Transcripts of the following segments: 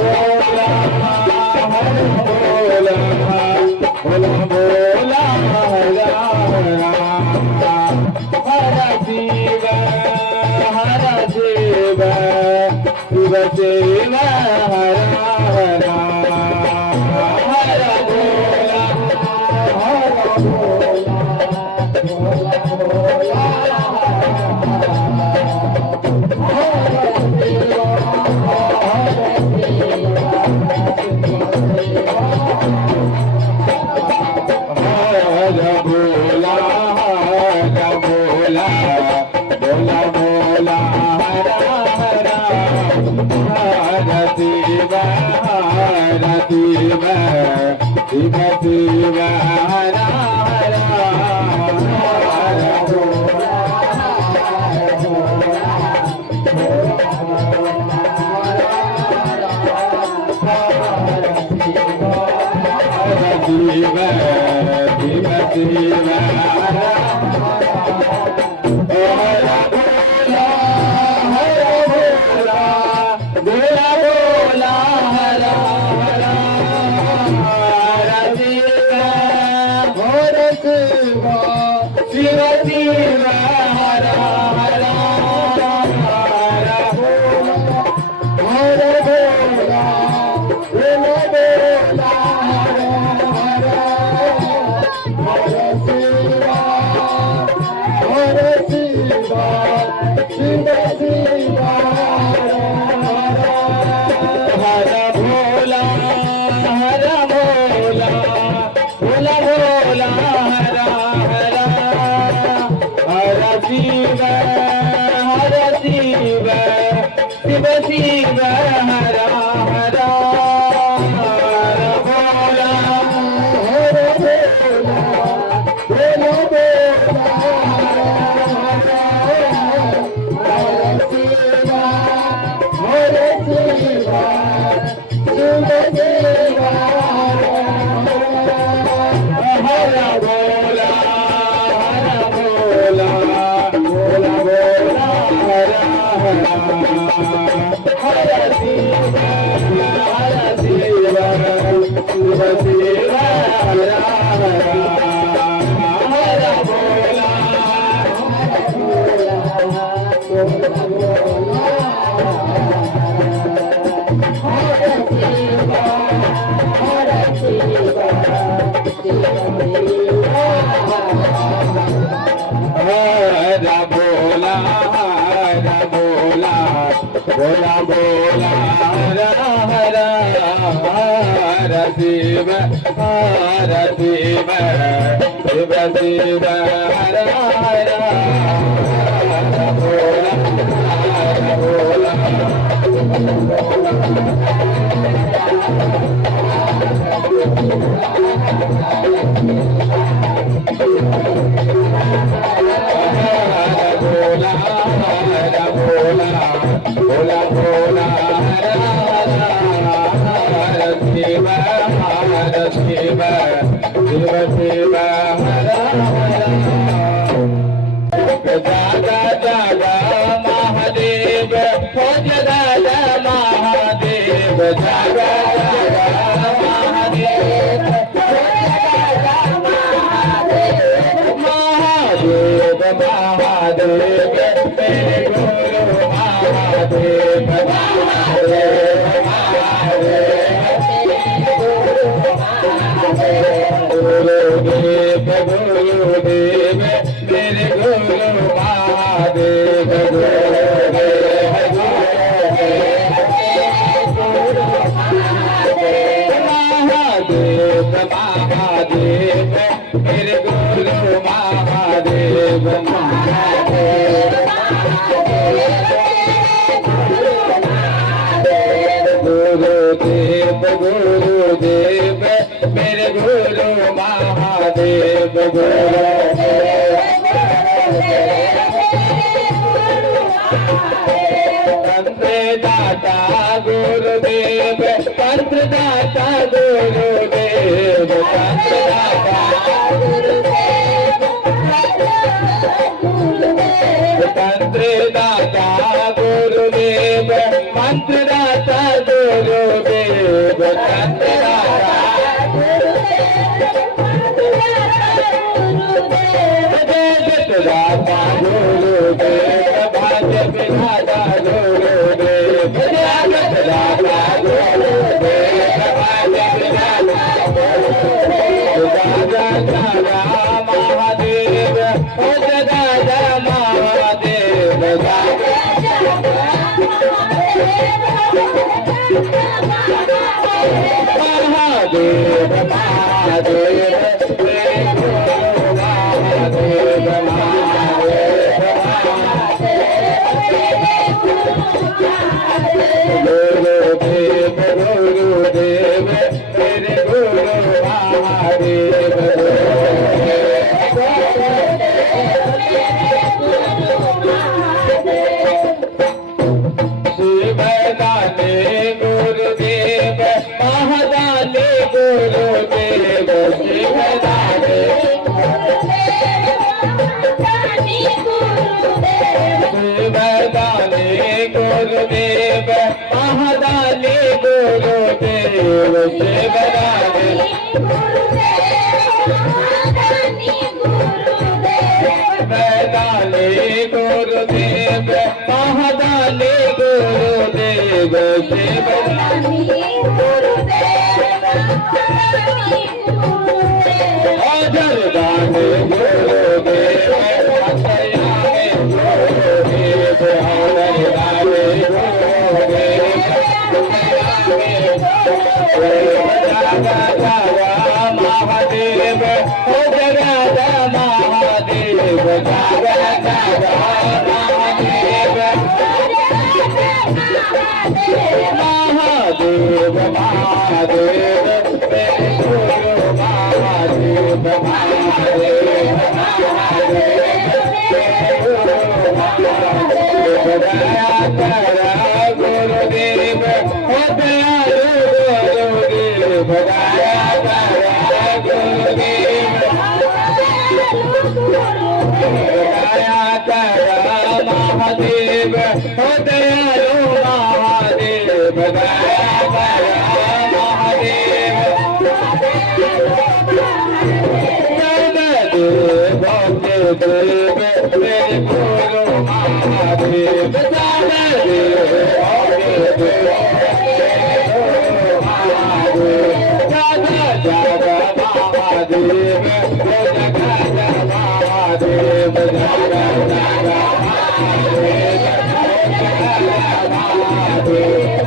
भोला बोला हर शिव हर शिव शिव शिव हर हर हर बोला शिव शिव शिव हर हर शिव शिव शिव बोला बोला हर हर हर शिव हर शिव शिव शिव हर हर बोला बोला बोला बोला हर शिव हर शिव शिव शिव हर जागा जागा महादेव हो जगा महादेव जागा जागा महादेव महादेव महादेव मेरे गुरु महादेव महादेव गुरुदेव गुरुदेव मेरे गुरु महादेव गुरुदेव महादेव महादेव मेरे गुरु महादेव महादेव गुरुदेव गुरुदेव मेरे गुरु महादेव तंत्र दाता गुरुदेव तंत्र दाता गुरुदेव तंत्र दाता तंत्र दाता गुरुदेव मंत्र दाता गुरुदेव तंत्र दाता जगतदाता गुरुदेव भाग्य विधाता गुरुदेव जगतदाता गुरुदेव भाग्य विधाता जगा महादेव ओ जगा महादेव महादेव महादेव गुरुदेव तेरे गुरु महादेव शिवदाने गुरुदेव महादाने गुरुदेव शिवदाने शिवदाने गुरुदेव महादाने गुरुदेव शिवदाने शिवदाने गुरुदेव महादाने गुरुदेव शिवदाने अजरदाने गुरुदेव अतयाने गुरुदेव अजरदाने महादेव ओ जगदा महादेव जगदा महादेव महादेव महादेव तेरे गुरु महादेव महादेव दया करा गुरुदेव ओ दयालु गुरुदेव दया करा गुरुदेव दया करा महादेव ओ दयालु महादेव दया करा महादेव देव तेरे गुरु महादेव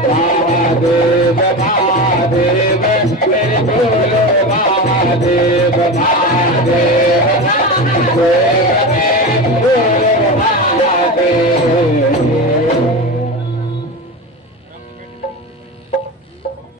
महादेव महादेव मेरे गुरु महादेव महादेव मेरे गुरु महादेव